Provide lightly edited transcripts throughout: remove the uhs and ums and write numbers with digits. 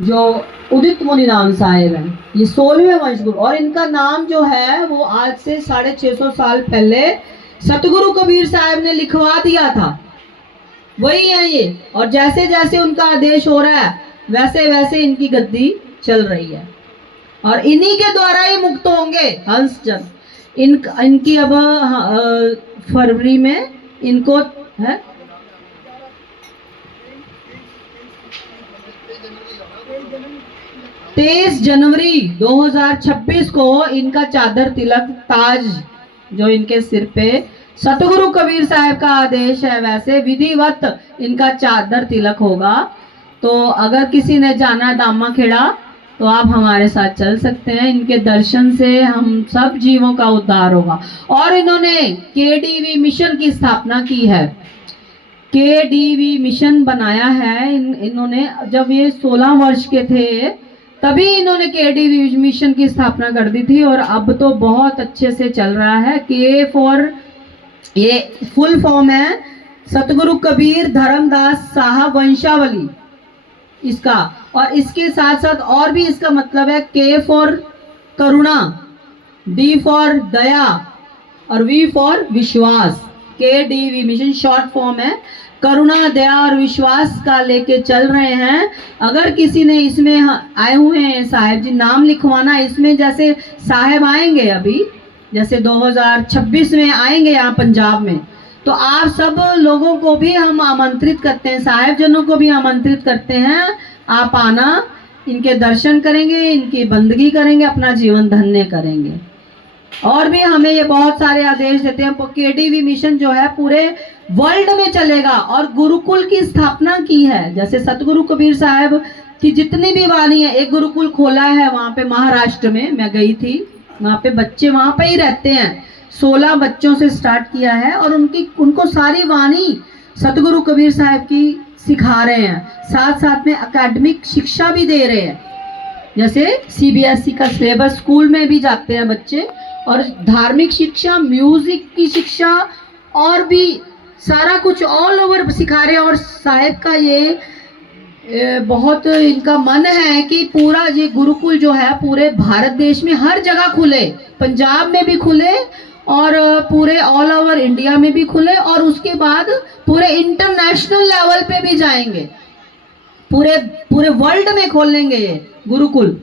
जो उदित मुनि नाम साहेब हैं, ये 16वें वंशगुरु, और इनका नाम जो है वो आज से 650 साल पहले सतगुरु कबीर साहब ने लिखवा दिया था, वही है ये। और जैसे जैसे उनका आदेश हो रहा है वैसे वैसे इनकी गद्दी चल रही है, और इन्हीं के द्वारा ही मुक्त होंगे हंसचंद। इनकी अब फरवरी में इनको है 23 जनवरी 2026 को इनका चादर तिलक ताज जो इनके सिर पे सतगुरु कबीर साहब का आदेश है वैसे विधिवत इनका चादर तिलक होगा। तो अगर किसी ने जाना दामा खेड़ा तो आप हमारे साथ चल सकते हैं, इनके दर्शन से हम सब जीवों का उद्धार होगा। और इन्होंने केडीवी मिशन की स्थापना की है, केडीवी मिशन बनाया है इन्होंने। जब ये 16 वर्ष के थे तभी इन्होंने केडीवी मिशन की स्थापना कर दी थी, और अब तो बहुत अच्छे से चल रहा है। के फॉर ये फुल फॉर्म है सतगुरु कबीर धर्मदास साहब वंशावली इसका, और इसके साथ साथ और भी इसका मतलब है के फॉर करुणा, डी फॉर दया और वी फॉर विश्वास। के डी मिशन शॉर्ट फॉर्म है, करुणा दया और विश्वास का लेके चल रहे हैं। अगर किसी ने इसमें आए हुए हैं साहेब जी नाम लिखवाना, इसमें जैसे साहेब आएंगे अभी जैसे 2026 में आएंगे यहाँ पंजाब में, तो आप सब लोगों को भी हम आमंत्रित करते हैं, साहेब जनों को भी आमंत्रित करते हैं। आप आना, इनके दर्शन करेंगे, इनकी बंदगी करेंगे, अपना जीवन धन्य करेंगे। और भी हमें ये बहुत सारे आदेश देते हैं। केडीवी मिशन जो है पूरे वर्ल्ड में चलेगा, और गुरुकुल की स्थापना की है। जैसे सतगुरु कबीर साहब की जितनी भी वाणी है, एक गुरुकुल खोला है वहाँ पे महाराष्ट्र में, मैं गई थी वहाँ पे, बच्चे वहाँ पे ही रहते हैं। 16 बच्चों से स्टार्ट किया है, और उनको सारी वाणी सतगुरु कबीर साहब की सिखा रहे हैं, साथ साथ में एकेडमिक शिक्षा भी दे रहे हैं। जैसे सीबीएसई का सिलेबस स्कूल में भी जाते हैं बच्चे, और धार्मिक शिक्षा, म्यूजिक की शिक्षा, और भी सारा कुछ ऑल ओवर सिखा रहे हैं। और साहब का ये बहुत इनका मन है कि पूरा ये गुरुकुल जो है पूरे भारत देश में हर जगह खुले, पंजाब में भी खुले और पूरे ऑल ओवर इंडिया में भी खुले, और उसके बाद पूरे इंटरनेशनल लेवल पे भी जाएंगे, पूरे वर्ल्ड में खोलेंगे ये गुरुकुल।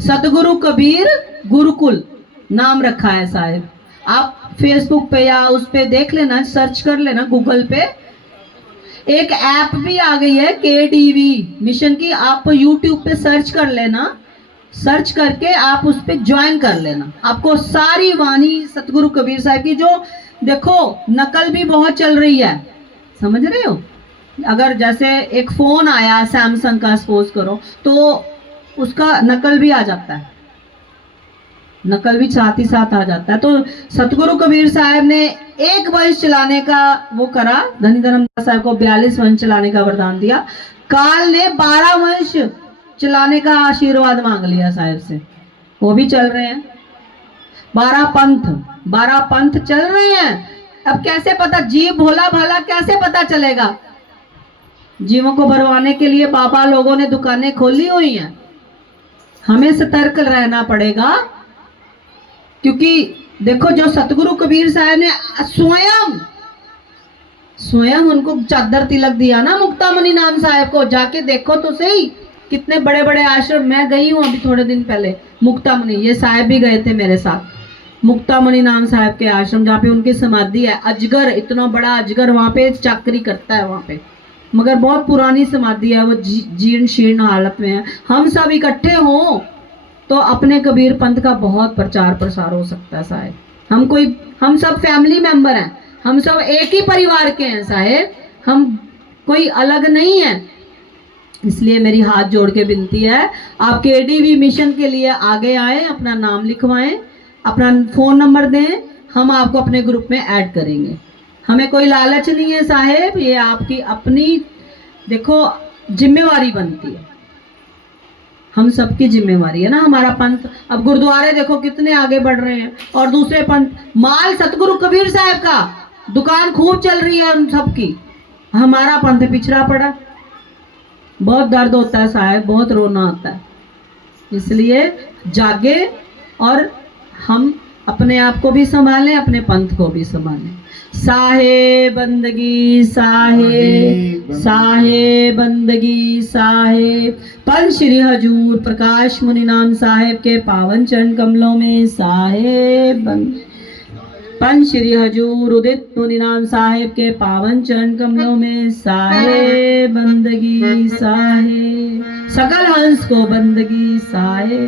सतगुरु कबीर गुरुकुल नाम रखा है साहब। आप फेसबुक पे या उस पे देख लेना, सर्च कर लेना गूगल पे, एक ऐप भी आ गई है केडीवी मिशन की, आप यूट्यूब पे सर्च कर लेना, सर्च करके आप उस पे ज्वाइन कर लेना। आपको सारी वाणी सतगुरु कबीर साहब की, जो देखो नकल भी बहुत चल रही है, समझ रहे हो। अगर जैसे एक फोन आया सैमसंग का सपोज करो, तो उसका नकल भी आ जाता है, नकल भी साथ ही साथ आ जाता है। तो सतगुरु कबीर साहब ने एक वंश चलाने का वो करा, धनी धर्मदास साहब को 42 वंश चलाने का वरदान दिया। काल ने 12 वंश चलाने का आशीर्वाद मांग लिया साहब से, वो भी चल रहे हैं। 12 पंथ चल रहे हैं। अब कैसे पता, जीव भोला भाला कैसे पता चलेगा। जीवों को भरवाने के लिए बाबा लोगों ने दुकानें खोली हुई हैं, हमें सतर्क रहना पड़ेगा। क्योंकि देखो जो सतगुरु कबीर साहब ने स्वयं उनको चादर तिलक दिया ना मुक्तामणि नाम साहब को, जाके देखो तो सही कितने बड़े बड़े आश्रम। मैं गई हूँ अभी थोड़े दिन पहले मुक्तामणि, ये साहब भी गए थे मेरे साथ, मुक्तामणि नाम साहब के आश्रम जहाँ पे उनकी समाधि है। अजगर, इतना बड़ा अजगर वहाँ पे चाकरी करता है वहाँ पे, मगर बहुत पुरानी समाधि है, वो जीर्ण शीर्ण हालत में है। हम सब इकट्ठे हों तो अपने कबीर पंथ का बहुत प्रचार प्रसार हो सकता है साहब। हम सब फैमिली मेंबर हैं, हम सब एक ही परिवार के हैं साहब, हम कोई अलग नहीं है। इसलिए मेरी हाथ जोड़ के विनती है, आप केडीवी मिशन के लिए आगे आए, अपना नाम लिखवाएं, अपना फोन नंबर दें, हम आपको अपने ग्रुप में ऐड करेंगे। हमें कोई लालच नहीं है साहब, ये आपकी अपनी देखो जिम्मेवारी बनती है, हम सबकी जिम्मेवारी है ना हमारा पंथ। अब गुरुद्वारे देखो कितने आगे बढ़ रहे हैं, और दूसरे पंथ, माल सतगुरु कबीर साहब का, दुकान खूब चल रही है हम सबकी, हमारा पंथ पिछड़ा पड़ा। बहुत दर्द होता है साहब, बहुत रोना आता है। इसलिए जागे और हम अपने आप को भी संभालें, अपने पंथ को भी संभालें। साहे बंदगी साहे, साहे बंदगी साहे। पंच श्री हजूर प्रकाश मुनि नाम साहेब के पावन चरण कमलों में साहे बंद। पंच श्री हजूर उदित मुनि नाम साहेब के पावन चरण कमलों में साहे बंदगी साहे। सकल हंस को बंदगी साहे।